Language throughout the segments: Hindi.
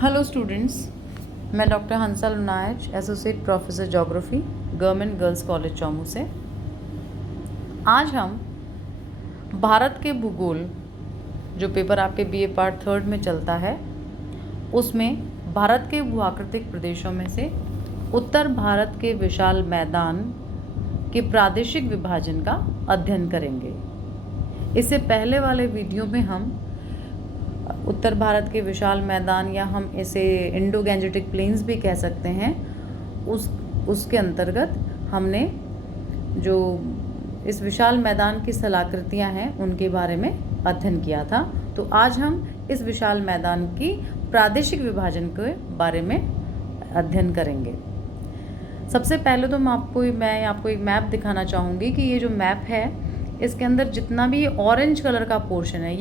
हेलो स्टूडेंट्स, मैं doctor Hansa Lunayach, associate professor geography, government girls college Chomu से। आज हम भारत के भूगोल जो पेपर आपके बीए पार्ट 3 में चलता है उसमें भारत के भूआकृतिक प्रदेशों में से उत्तर भारत के विशाल मैदान के प्रादेशिक विभाजन का अध्ययन करेंगे। इससे पहले वाले वीडियो में हम उत्तर भारत के विशाल मैदान या हम इसे इंडो गैंजेटिक प्लेन्स भी कह सकते हैं, उसके अंतर्गत हमने जो इस विशाल मैदान की स्थलाकृतियाँ हैं उनके बारे में अध्ययन किया था। तो आज हम इस विशाल मैदान की प्रादेशिक विभाजन के बारे में अध्ययन करेंगे। सबसे पहले तो मैं आपको एक मैप दिखाना चाहूँगी कि ये जो मैप है इसके अंदर जितना भी ऑरेंज कलर का पोर्शन है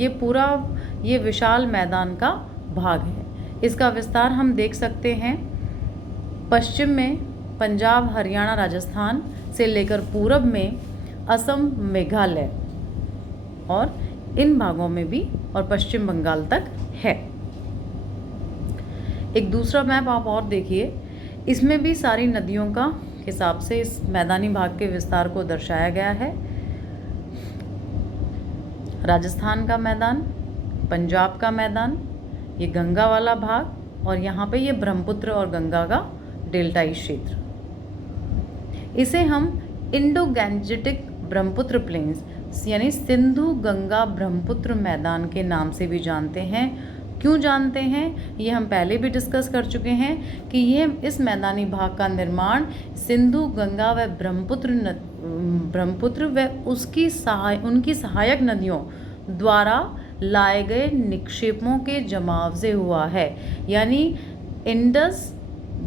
ये विशाल मैदान का भाग है। इसका विस्तार हम देख सकते हैं। पश्चिम में पंजाब, हरियाणा, राजस्थान से लेकर पूरब में असम, मेघालय और इन भागों में भी और पश्चिम बंगाल तक है। एक दूसरा मैप आप और देखिए, इसमें भी सारी नदियों का हिसाब से इस मैदानी भाग के विस्तार को दर्शाया गया है। राजस्थान का मैदान, पंजाब का मैदान, ये गंगा वाला भाग और यहाँ पे ये ब्रह्मपुत्र और गंगा का डेल्टाई क्षेत्र। इसे हम इंडो गैंजेटिक ब्रह्मपुत्र प्लेन्स यानी सिंधु गंगा ब्रह्मपुत्र मैदान के नाम से भी जानते हैं। क्यों जानते हैं ये हम पहले भी डिस्कस कर चुके हैं कि ये इस मैदानी भाग का निर्माण सिंधु गंगा व ब्रह्मपुत्र व उनकी सहायक नदियों द्वारा लाए गए निक्षेपों के जमाव से हुआ है। यानी इंडस,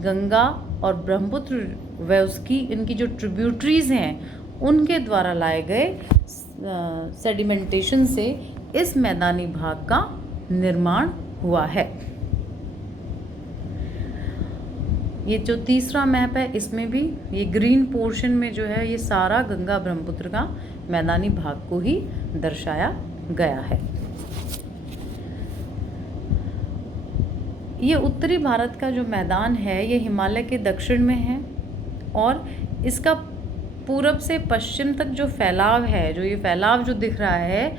गंगा और ब्रह्मपुत्र व इनकी जो ट्रिब्यूटरीज हैं उनके द्वारा लाए गए सेडिमेंटेशन से इस मैदानी भाग का निर्माण हुआ है। ये जो तीसरा मैप है इसमें भी ये ग्रीन पोर्शन में जो है ये सारा गंगा ब्रह्मपुत्र का मैदानी भाग को ही दर्शाया गया है। ये उत्तरी भारत का जो मैदान है ये हिमालय के दक्षिण में है और इसका पूरब से पश्चिम तक जो फैलाव है, जो ये फैलाव जो दिख रहा है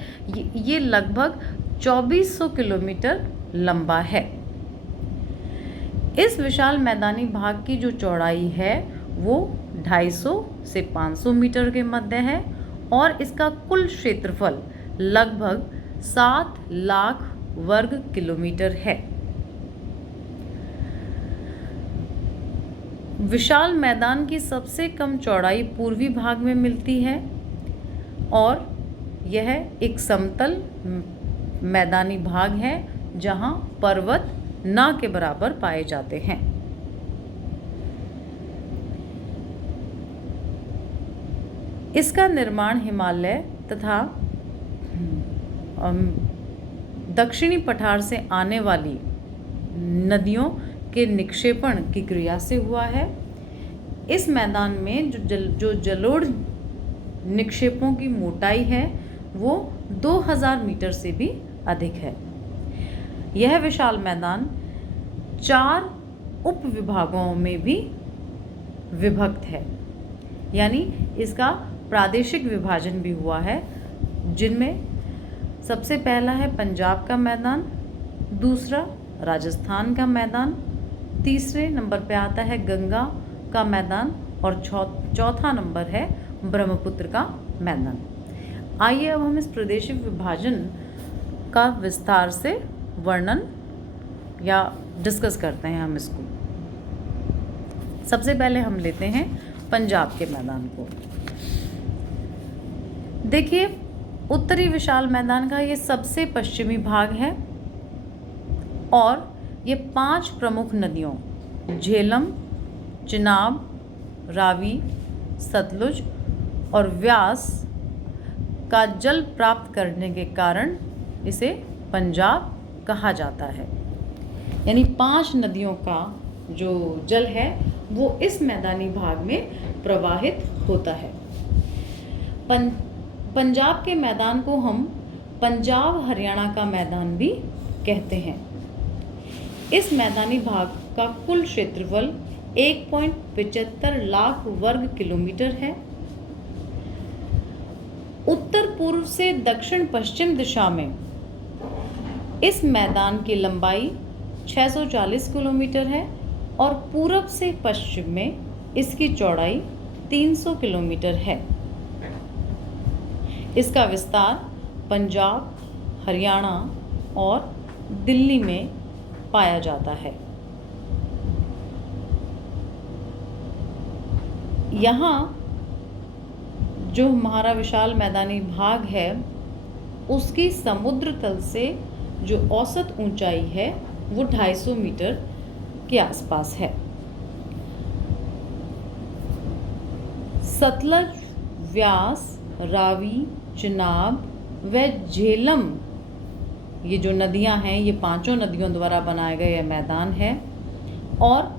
ये लगभग 2400 किलोमीटर लंबा है। इस विशाल मैदानी भाग की जो चौड़ाई है वो 250 से 500 मीटर के मध्य है और इसका कुल क्षेत्रफल लगभग 7 लाख वर्ग किलोमीटर है। विशाल मैदान की सबसे कम चौड़ाई पूर्वी भाग में मिलती है और यह एक समतल मैदानी भाग है जहां पर्वत ना के बराबर पाए जाते हैं। इसका निर्माण हिमालय तथा दक्षिणी पठार से आने वाली नदियों के निक्षेपण की क्रिया से हुआ है। इस मैदान में जो जलोढ़ निक्षेपों की मोटाई है वो 2000 मीटर से भी अधिक है। यह विशाल मैदान 4 उप विभागों में भी विभक्त है, यानी इसका प्रादेशिक विभाजन भी हुआ है, जिनमें सबसे पहला है पंजाब का मैदान, दूसरा राजस्थान का मैदान, तीसरे नंबर पे आता है गंगा का मैदान और चौथा नंबर है ब्रह्मपुत्र का मैदान। आइए अब हम इस प्रादेशिक विभाजन का विस्तार से वर्णन या डिस्कस करते हैं हम इसको। सबसे पहले हम लेते हैं पंजाब के मैदान को। देखिए, उत्तरी विशाल मैदान का ये सबसे पश्चिमी भाग है और ये 5 प्रमुख नदियों झेलम, चिनाब, रावी, सतलुज और व्यास का जल प्राप्त करने के कारण इसे पंजाब कहा जाता है। यानी 5 नदियों का जो जल है वो इस मैदानी भाग में प्रवाहित होता है। पंजाब के मैदान को हम पंजाब हरियाणा का मैदान भी कहते हैं। इस मैदानी भाग का कुल क्षेत्रफल 1.75 लाख वर्ग किलोमीटर है। उत्तर पूर्व से दक्षिण पश्चिम दिशा में इस मैदान की लंबाई 640 किलोमीटर है और पूरब से पश्चिम में इसकी चौड़ाई 300 किलोमीटर है। इसका विस्तार पंजाब, हरियाणा और दिल्ली में पाया जाता है। यहाँ जो हमारा विशाल मैदानी भाग है उसकी समुद्र तल से जो औसत ऊंचाई है वो 250 मीटर के आसपास है। सतलज, व्यास, रावी, चिनाब व झेलम, ये जो नदियां हैं ये 5 नदियों द्वारा बनाया गया यह मैदान है। और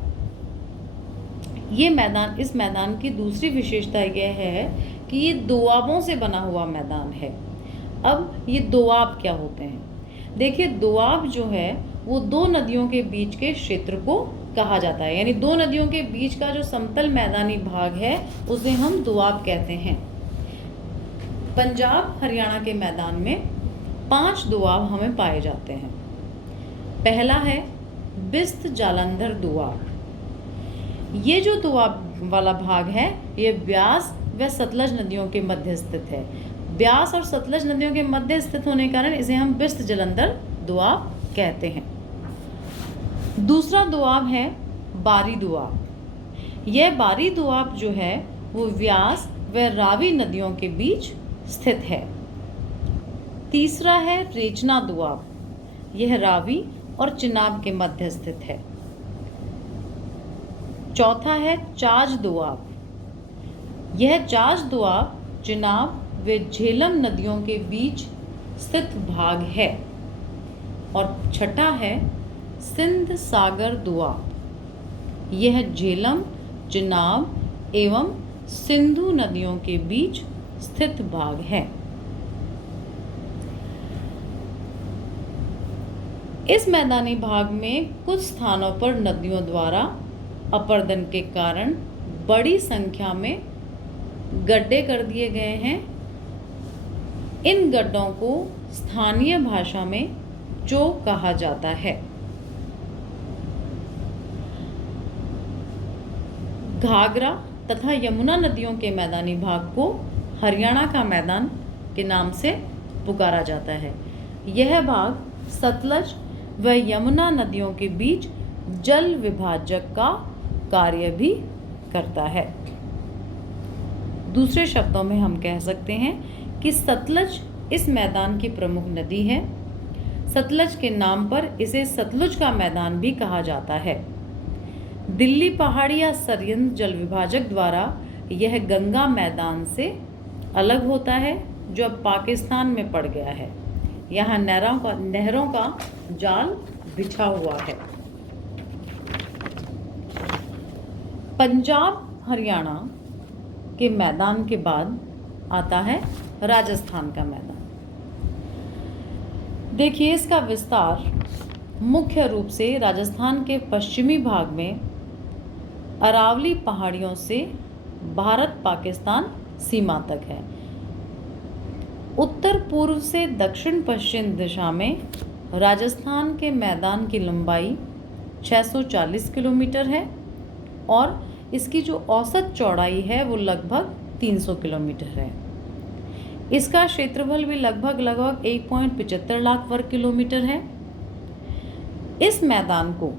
ये मैदान, इस मैदान की दूसरी विशेषता यह है कि ये दोआबों से बना हुआ मैदान है। अब ये दोआब क्या होते हैं? देखिए, दोआब जो है वो 2 नदियों के बीच के क्षेत्र को कहा जाता है, यानी 2 नदियों के बीच का जो समतल मैदानी भाग है उसे हम दोआब कहते हैं। पंजाब, हरियाणा के मैदान में 5 दोआब हमें पाए जाते हैं। पहला है बिस्त जालंधर दोआब। ये जो दोआब वाला भाग है ये ब्यास व सतलज नदियों के मध्य स्थित है। ब्यास और सतलज नदियों के मध्य स्थित होने के कारण इसे हम बिस्त जालंधर दोआब कहते हैं। दूसरा दोआब है बारी दोआब। यह बारी दोआब जो है वो व्यास व रावी नदियों के बीच स्थित है। तीसरा है रेचना दोआब। यह रावी और चिनाब के मध्य स्थित है। चौथा है चाज दोआब। यह चाज दोआब चिनाब व झेलम नदियों के बीच स्थित भाग है। और छठा है सिंध सागर दोआब। यह झेलम, चिनाब एवं सिंधु नदियों के बीच स्थित भाग है। इस मैदानी भाग में कुछ स्थानों पर नदियों द्वारा अपरदन के कारण बड़ी संख्या में गड्ढे कर दिए गए हैं। इन गड्ढों को स्थानीय भाषा में चोक कहा जाता है। घाघरा तथा यमुना नदियों के मैदानी भाग को हरियाणा का मैदान के नाम से पुकारा जाता है। यह भाग सतलज व यमुना नदियों के बीच जल विभाजक का कार्य भी करता है। दूसरे शब्दों में हम कह सकते हैं कि सतलज इस मैदान की प्रमुख नदी है। सतलज के नाम पर इसे सतलुज का मैदान भी कहा जाता है। दिल्ली पहाड़ी या सरयंद जल विभाजक द्वारा यह गंगा मैदान से अलग होता है जो अब पाकिस्तान में पड़ गया है। यहाँ नहरों का जाल बिछा हुआ है। पंजाब, हरियाणा के मैदान के बाद आता है राजस्थान का मैदान। देखिए, इसका विस्तार मुख्य रूप से राजस्थान के पश्चिमी भाग में अरावली पहाड़ियों से भारत पाकिस्तान सीमा तक है। उत्तर पूर्व से दक्षिण पश्चिम दिशा में राजस्थान के मैदान की लंबाई 640 किलोमीटर है और इसकी जो औसत चौड़ाई है वो लगभग 300 किलोमीटर है। इसका क्षेत्रफल भी लगभग 1.75 लाख वर्ग किलोमीटर है। इस मैदान को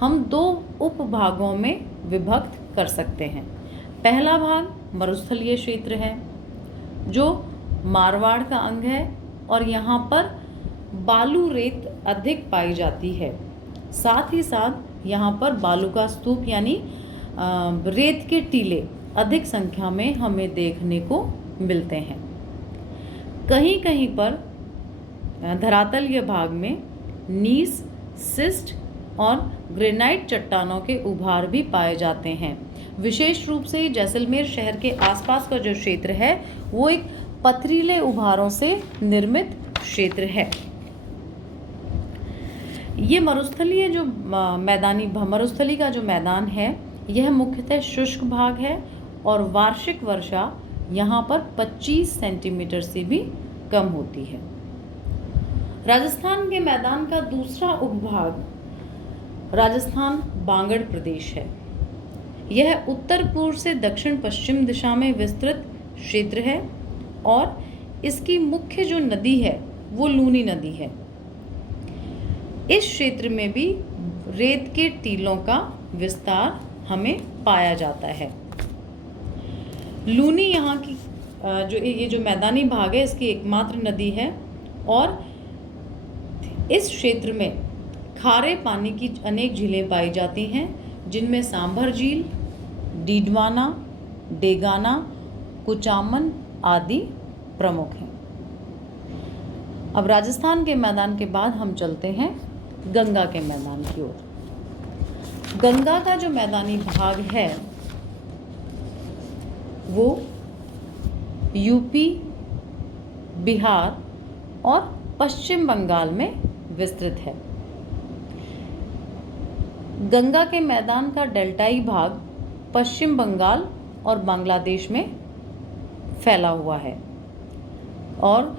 हम 2 उपभागों में विभक्त कर सकते हैं। पहला भाग मरुस्थलीय क्षेत्र है जो मारवाड़ का अंग है और यहाँ पर बालू रेत अधिक पाई जाती है। साथ ही साथ यहाँ पर बालू का स्तूप यानी रेत के टीले अधिक संख्या में हमें देखने को मिलते हैं। कहीं कहीं पर धरातलीय भाग में नीस, सिस्ट और ग्रेनाइट चट्टानों के उभार भी पाए जाते हैं। विशेष रूप से जैसलमेर शहर के आसपास का जो क्षेत्र है वो एक पथरीले उभारों से निर्मित क्षेत्र है। ये मरुस्थलीय जो मरुस्थली का जो मैदान है, यह मुख्यतः शुष्क भाग है और वार्षिक वर्षा यहाँ पर 25 सेंटीमीटर से भी कम होती है। राजस्थान के मैदान का दूसरा उपभाग राजस्थान बांगड़ प्रदेश है। यह उत्तर पूर्व से दक्षिण पश्चिम दिशा में विस्तृत क्षेत्र है और इसकी मुख्य जो नदी है वो लूनी नदी है। इस क्षेत्र में भी रेत के टीलों का विस्तार हमें पाया जाता है। लूनी यहाँ की ये जो मैदानी भाग है इसकी एकमात्र नदी है और इस क्षेत्र में खारे पानी की अनेक झीलें पाई जाती हैं, जिनमें सांभर झील, डीडवाना, डेगाना, कुचामन आदि प्रमुख हैं। अब राजस्थान के मैदान के बाद हम चलते हैं गंगा के मैदान की ओर। गंगा का जो मैदानी भाग है वो यूपी, बिहार और पश्चिम बंगाल में विस्तृत है। गंगा के मैदान का डेल्टाई भाग पश्चिम बंगाल और बांग्लादेश में फैला हुआ है और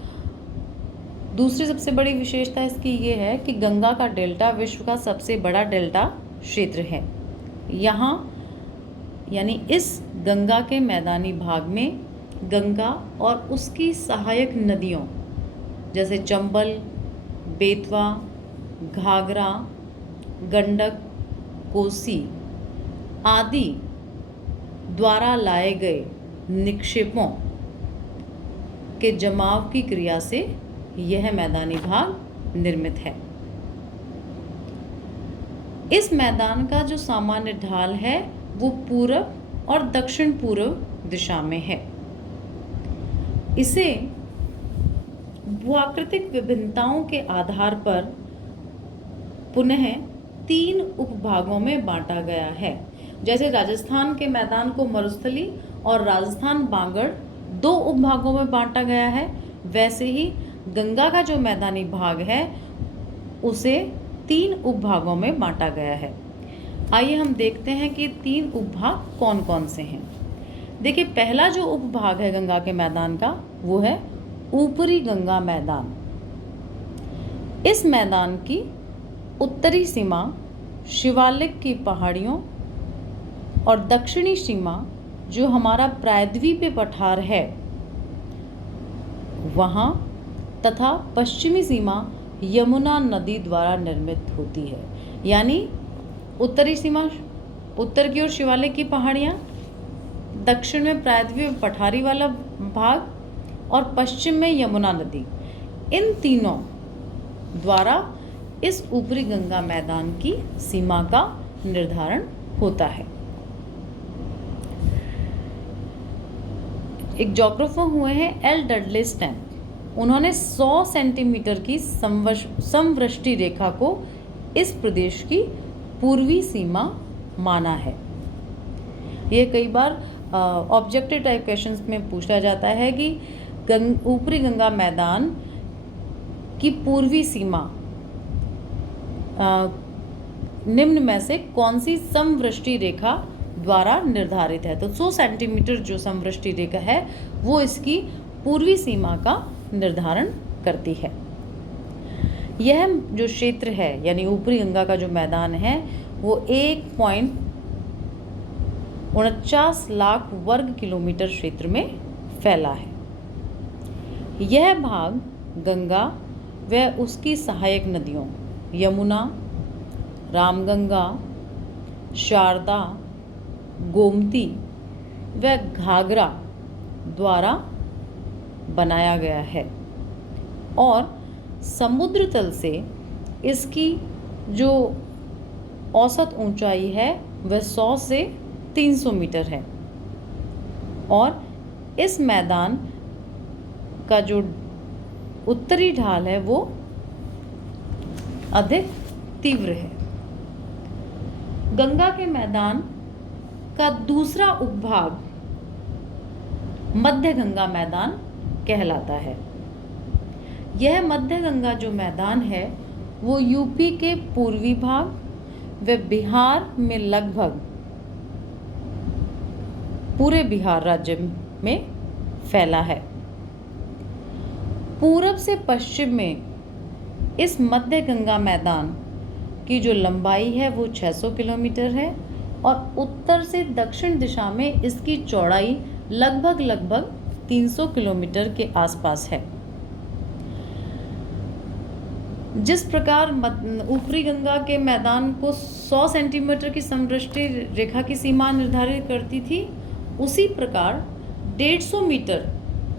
दूसरी सबसे बड़ी विशेषता इसकी ये है कि गंगा का डेल्टा विश्व का सबसे बड़ा डेल्टा क्षेत्र है। यहाँ यानी इस गंगा के मैदानी भाग में गंगा और उसकी सहायक नदियों जैसे चंबल, बेतवा, घाघरा, गंडक, कोसी आदि द्वारा लाए गए निक्षेपों के जमाव की क्रिया से यह मैदानी भाग निर्मित है। इस मैदान का जो सामान्य ढाल है वो पूरब और दक्षिण पूर्व दिशा में है। इसे भूआकृतिक विभिन्नताओं के आधार पर पुनः 3 उपभागों में बांटा गया है। जैसे राजस्थान के मैदान को मरुस्थली और राजस्थान बांगड़ 2 उपभागों में बांटा गया है, वैसे ही गंगा का जो मैदानी भाग है उसे 3 उपभागों में बांटा गया है। आइए हम देखते हैं कि 3 उपभाग कौन कौन से हैं। देखिए, पहला जो उपभाग है गंगा के मैदान का वो है ऊपरी गंगा मैदान। इस मैदान की उत्तरी सीमा शिवालिक की पहाड़ियों और दक्षिणी सीमा जो हमारा प्रायद्वीपीय पठार है वहाँ तथा पश्चिमी सीमा यमुना नदी द्वारा निर्मित होती है। यानी उत्तरी सीमा, उत्तर की ओर शिवालिक की पहाड़ियाँ, दक्षिण में प्रायद्वीपीय पठारी वाला भाग और पश्चिम में यमुना नदी, इन तीनों द्वारा इस ऊपरी गंगा मैदान की सीमा का निर्धारण होता है। एक जोग्राफर हुए हैं एल डडले स्टैम्प। उन्होंने 100 सेंटीमीटर की समवृष्टि रेखा को इस प्रदेश की पूर्वी सीमा माना है। ये कई बार ऑब्जेक्टिव टाइप क्वेश्चंस में पूछा जाता है कि ऊपरी गंगा मैदान की पूर्वी सीमा निम्न में से कौन सी समवृष्टि रेखा द्वारा निर्धारित है। तो 100 सेंटीमीटर जो समवृष्टि रेखा है वो इसकी पूर्वी सीमा का निर्धारण करती है। यह जो क्षेत्र है यानी ऊपरी गंगा का जो मैदान है वो 1.49 लाख वर्ग किलोमीटर क्षेत्र में फैला है। यह भाग गंगा व उसकी सहायक नदियों यमुना, रामगंगा, शारदा, गोमती व घाघरा द्वारा बनाया गया है और समुद्र तल से इसकी जो औसत ऊंचाई है वह 100 से 300 मीटर है और इस मैदान का जो उत्तरी ढाल है वो अधिक तीव्र है। गंगा के मैदान का दूसरा उपभाग मध्य गंगा मैदान कहलाता है। यह मध्य गंगा जो मैदान है वो यूपी के पूर्वी भाग व बिहार में लगभग पूरे बिहार राज्य में फैला है। पूरब से पश्चिम में इस मध्य गंगा मैदान की जो लंबाई है वो 600 किलोमीटर है और उत्तर से दक्षिण दिशा में इसकी चौड़ाई लगभग 300 किलोमीटर के आसपास है। जिस प्रकार ऊपरी गंगा के मैदान को 100 सेंटीमीटर की समवृष्टि रेखा की सीमा निर्धारित करती थी, उसी प्रकार 150 मीटर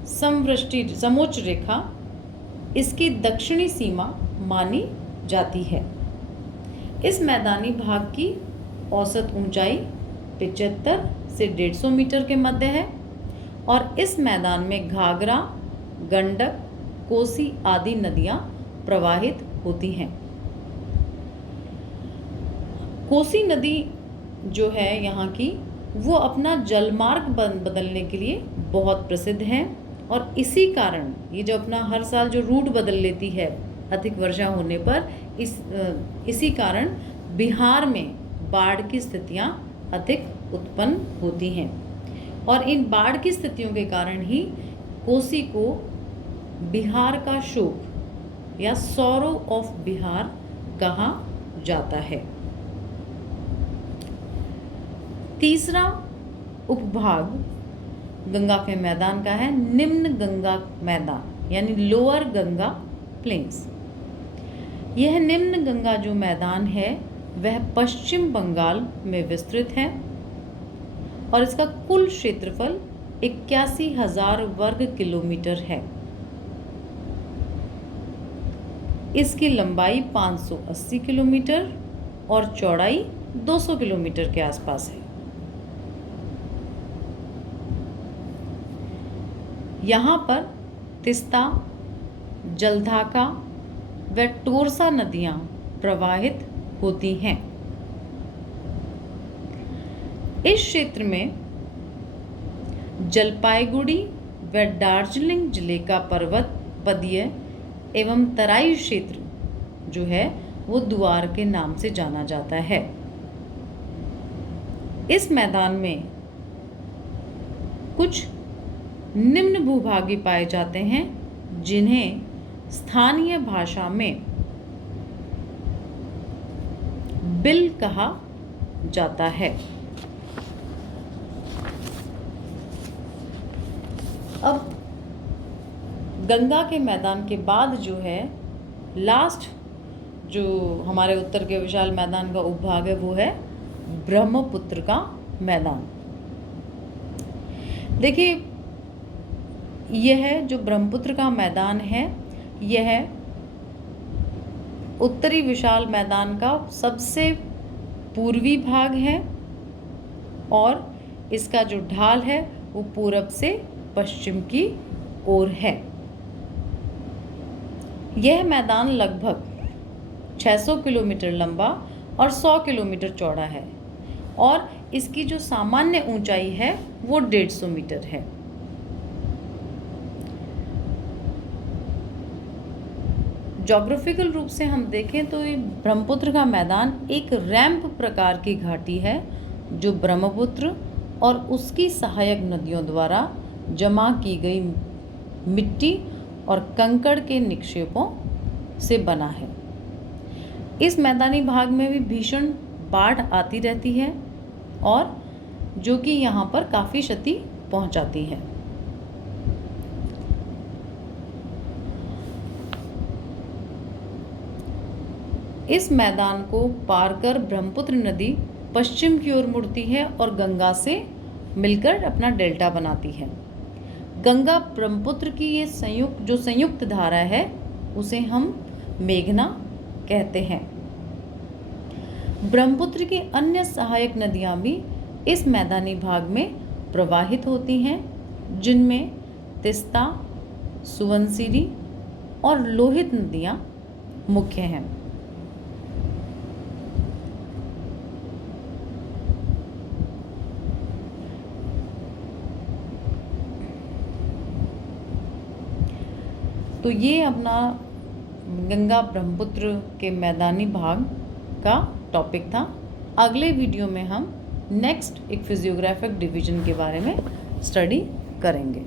समवृष्टि समोच्च रेखा इसकी दक्षिणी सीमा मानी जाती है। इस मैदानी भाग की औसत ऊंचाई 75 से 150 मीटर के मध्य है और इस मैदान में घाघरा, गंडक, कोसी आदि नदियां प्रवाहित होती हैं। कोसी नदी जो है यहाँ की, वो अपना जलमार्ग बदलने के लिए बहुत प्रसिद्ध है और इसी कारण ये जो अपना हर साल जो रूट बदल लेती है अधिक वर्षा होने पर, इसी कारण बिहार में बाढ़ की स्थितियाँ अधिक उत्पन्न होती हैं और इन बाढ़ की स्थितियों के कारण ही कोसी को बिहार का शोक या सौरो ऑफ बिहार कहा जाता है। तीसरा उपभाग गंगा के मैदान का है निम्न गंगा मैदान यानी लोअर गंगा प्लेन्स। यह निम्न गंगा जो मैदान है वह पश्चिम बंगाल में विस्तृत है और इसका कुल क्षेत्रफल 81,000 वर्ग किलोमीटर है। इसकी लंबाई 580 किलोमीटर और चौड़ाई 200 किलोमीटर के आसपास है। यहाँ पर तिस्ता, जलढाका व टोरसा नदियाँ प्रवाहित होती हैं। इस क्षेत्र में जलपाईगुड़ी व दार्जिलिंग जिले का पर्वत पदीय एवं तराई क्षेत्र जो है वो द्वार के नाम से जाना जाता है। इस मैदान में कुछ निम्न भूभागी पाए जाते हैं जिन्हें स्थानीय भाषा में बिल कहा जाता है। अब गंगा के मैदान के बाद जो है लास्ट जो हमारे उत्तर के विशाल मैदान का उपभाग है वो है ब्रह्मपुत्र का मैदान। देखिए, यह जो ब्रह्मपुत्र का मैदान है यह उत्तरी विशाल मैदान का सबसे पूर्वी भाग है और इसका जो ढाल है वो पूरब से पश्चिम की ओर है। यह मैदान लगभग 600 किलोमीटर लंबा और 100 किलोमीटर चौड़ा है और इसकी जो सामान्य ऊंचाई है वो 150 मीटर है। ज्योग्राफिकल रूप से हम देखें तो ये ब्रह्मपुत्र का मैदान एक रैंप प्रकार की घाटी है जो ब्रह्मपुत्र और उसकी सहायक नदियों द्वारा जमा की गई मिट्टी और कंकड़ के निक्षेपों से बना है। इस मैदानी भाग में भी भीषण बाढ़ आती रहती है और जो कि यहाँ पर काफ़ी क्षति पहुँचाती है। इस मैदान को पार कर ब्रह्मपुत्र नदी पश्चिम की ओर मुड़ती है और गंगा से मिलकर अपना डेल्टा बनाती है। गंगा ब्रह्मपुत्र की ये संयुक्त धारा है उसे हम मेघना कहते हैं। ब्रह्मपुत्र की अन्य सहायक नदियाँ भी इस मैदानी भाग में प्रवाहित होती हैं जिनमें तिस्ता, सुबनसिरी और लोहित नदियाँ मुख्य हैं। तो ये अपना गंगा ब्रह्मपुत्र के मैदानी भाग का टॉपिक था। अगले वीडियो में हम नेक्स्ट एक फिजियोग्राफिक डिवीजन के बारे में स्टडी करेंगे।